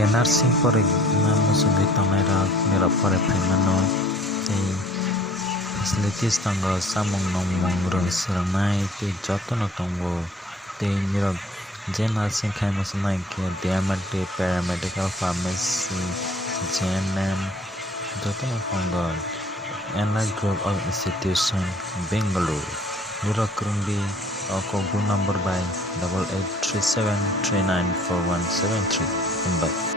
nursing pori mwchung tongnai rok nirok pore mano tei facilities tongo samung nongmung rong swnamnai tei jotono tongo tei nirok je nursing khai muchunai khe DMT paramedical pharmacy JNM jotono tongo Allied Group of Institution Bengaluru nirok krungdi kokdw number by 8837394173 himbai.